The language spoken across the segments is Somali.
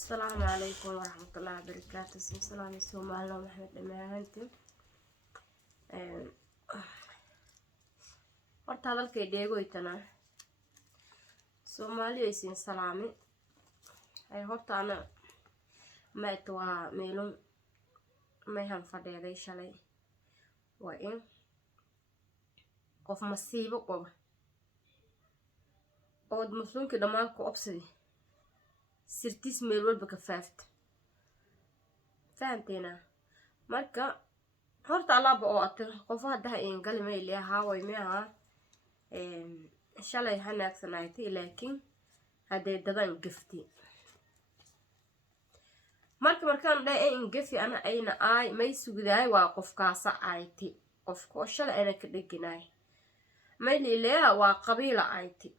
السلام عليكم ورحمة الله وبركاته. السلام عليكم محمد دمانتي horta hadalkay dheegoytana Soomaaliya isin salaami ay horta ana maat waa meelun meehan fadheeday shalay waa in qof masiibo qaba oo muslimka dhamaan ku obsadi sirtis meel walba ka faafta fahanteena marka horta alaaba oo aad qof hadaha in galmay leeyahay way meeha shalay hanaagsanaytay laakiin haday dadan gafti markaan dhaay in gafi ana ayna ay may sugdaay waa qofkaas ayti qofko shalay ana ka dhiginay may leeyahay waa qabiil ayti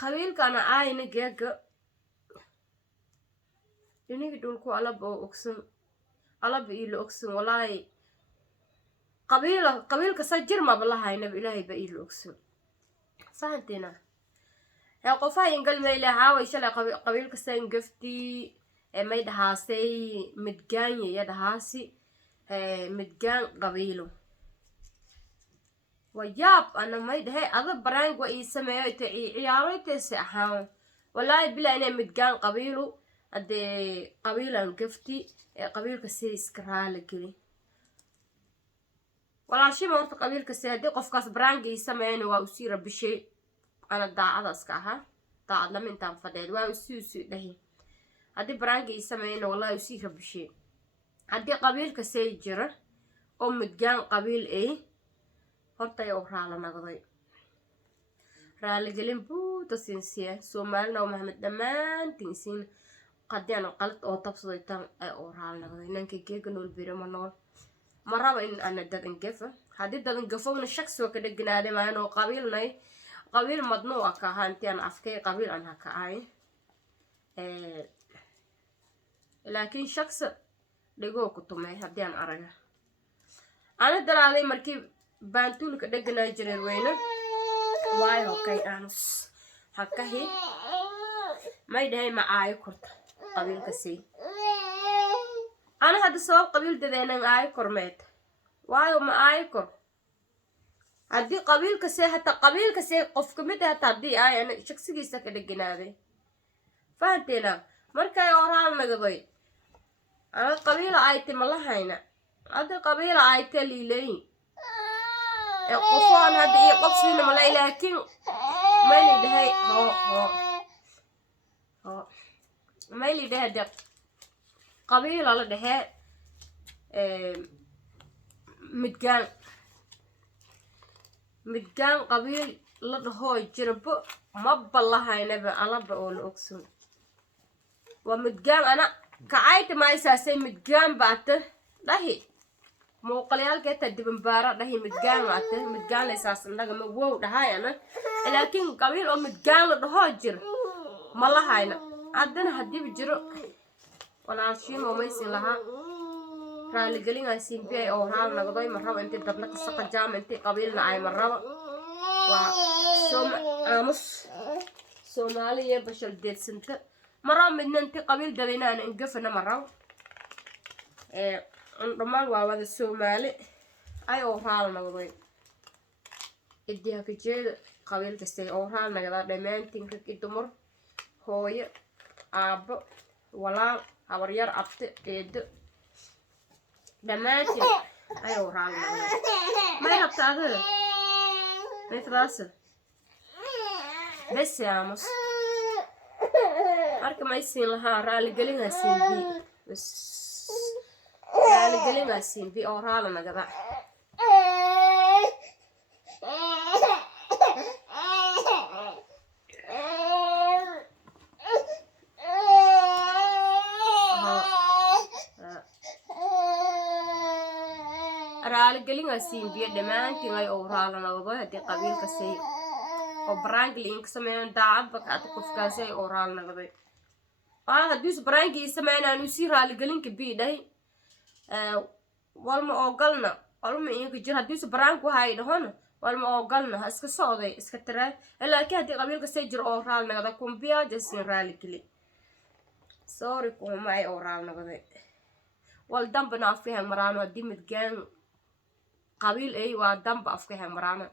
qabiilkana ayna geega inigi dhulku alaba oo ogsan alaba ilo ogsan walaahi qabiilka sajir ma balahayna ilaahay ba ilo ogsan fahantina ya qofa in galmay leeyahay shalay qabiilka san gafti may dhahaasay midgaan ya dhahaasi midgaan qabiilo wayaab ana may dhahay ada barang wa isameeyo ciyaaraytay ahaan wallahi bila inay midgaan qabiilo ade qabiilan gafti qabiilka si iska raali gali walaashii ma horta qabiilka si hadii qofkaas barang isameeyna waa u sii rabishay ana daacada iska aha daacad lama intaan fadheed waa u sii dhahay hadii barang isameeyna wallahi u sii rabishay hadii qabiilka si jira oo midgaan qabiil ay horta ay raala naqday raali galin buuta sinsiya Soomaalina oo Maxamed dhamaantiin siin qadiyana qalad oo tabsaday tan ay raala naqday ninka geega nool birama nool maraba in ana dadan gafa hadii dadan gafowna shakhsi oo ka dhignaade ma inuu qabiil madnuu ka hantiyan afkay qabiil aan ka ay laakiin shakhsi dhigo ku tumay hadii aan araga ana dalaalay markii baantulka dhagnaa jiray weyna waayo kay aanus hakahi may dhahay ma ay korta qabiilka si ana hada soo qabiil dadeenan ay kormeet waayo ma ay kor hadii qabiilka si hata qabiilka si qof kamid ah hadii ay ana shakhsigiisa ka dhagnaaday fahanteena markay oraal nagday ana qabiil ay timalahayn hada qabiil ay taliileyn qofaan hadii qofsiina ma laakiin ma leedahay ma leedahay qabiil la dhahay midgaan qabiil la dhaho jirbo ma balahaynaba alaba oo la ogsan waa midgaan ana kacayta ma isaasay midgaan baata dhahi muuqalyaalka ta diban baara dhahi midgaan la isaasan dhaga ma wow dhahayana laakiin qabiil oo midgaan la dhaho jir ma lahayna adana hadii jiro walaashiin oo maysin laha raali galin ay siinbay oo raal naqday maraba inta dabla ka saqa jaam inta qabiilna ay maraba waa Soomaaliya bashal deedsanta maraba midna inta qabiil dalinaan in gafana maraba dhamaan waa wada Soomaali ay oo raal naqday idiha ka jeeda qabiil kasta oo raal naqda dhamaantiin ka dumar hooyo aabo walaal habaryar abti eedo dhamaantiin ay oo raal naqday ma rabtaada meetraas bes aamus marka ma siin laha raali galin siin bi bes raali galin siin bi oo raal naqda raali galin siin bi dhamaantiin ay oo raal naqday hadii qabiilka say oo brangling sameeyaan daacad baka qofkaas ay oo raal naqday hadii brangii sameeyaan uu si raali galin ka bi dhahay walma ogalna walma inka jir hadii brang ku hay dhahona walma ogalna iska socday iska tiraa laakiin hadii qabiilka say jir oo raal naqda kumbiya jasin raali gali sorry kuma ay oral nagade wal dambana afkahan marano hadii midgaan qabiil ay waa damba afkahan marano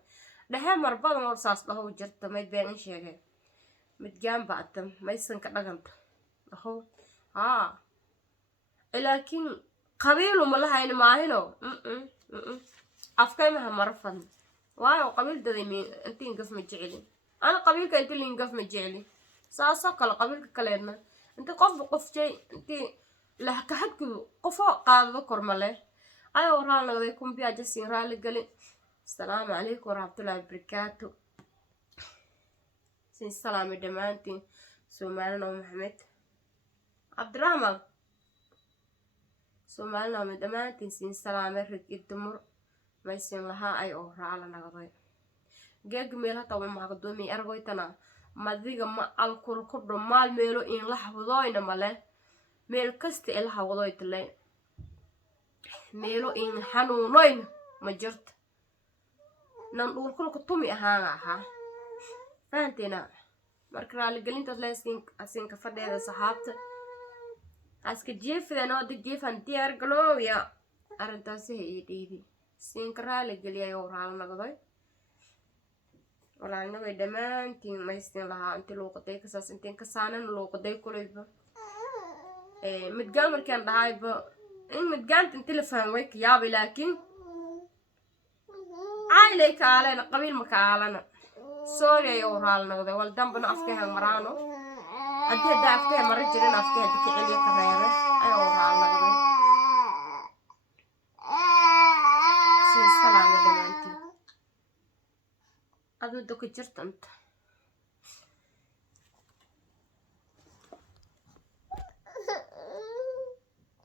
dhahe marbadan oo saas dhaho jirta may been sheegay midgaan baatam maysan ka dhaganta dhaho laakiin qabiilu ma lahayn maahino afkay ma marfan waayo qabiil dadimi intiin gaf ma jeceli ana qabiilka intii liin gaf ma jeceli saasoo kale qabiilka kaleedna intii qof jay intii la ka hadku qofo qaado kormale ay oral nagade kumbiya jasin raali gali السلام عليكم ورحمة الله وبركاته سين سلام دمانتين سومالنا ومحمد عبد الرحمن سومالنا ومدمانتين سين سلام رك الدمر ما يسين لها أي أخرى على نقضي جاك ميلها طبعا مع قدومي أرغويتنا ما ذيك ما الكل كله مال ميلو إن لحظوين ماله ميل كست إلها وضويت اللي ميلو إن حنونين ما جرت نقول كل كتومي ها فهمتنا مركنا اللي قلنت تلاقي أسين كفرد هذا صحابته أسك جيف إذا نودي جيف أنتي أرجلو يا أرنتاسي هي ديدي سين كرا اللي قليا يورا على نقضي ولا نبي دمان تين ما يستين لها أنت لو قدي كساس أنتين كسانا لو قدي كله يبا متجامر كان بهاي با إن متجامر تلفهم ويك يابي لكن عائلة كالنا قبيل مكالنا سوري يا ورال نقدر والدم بنا أفكها مرانو أدي دا أفكها مرجلنا أفكها دك عليا كريرة أي ورال نقدر سلام دمانتي أدو دوك جرت أنت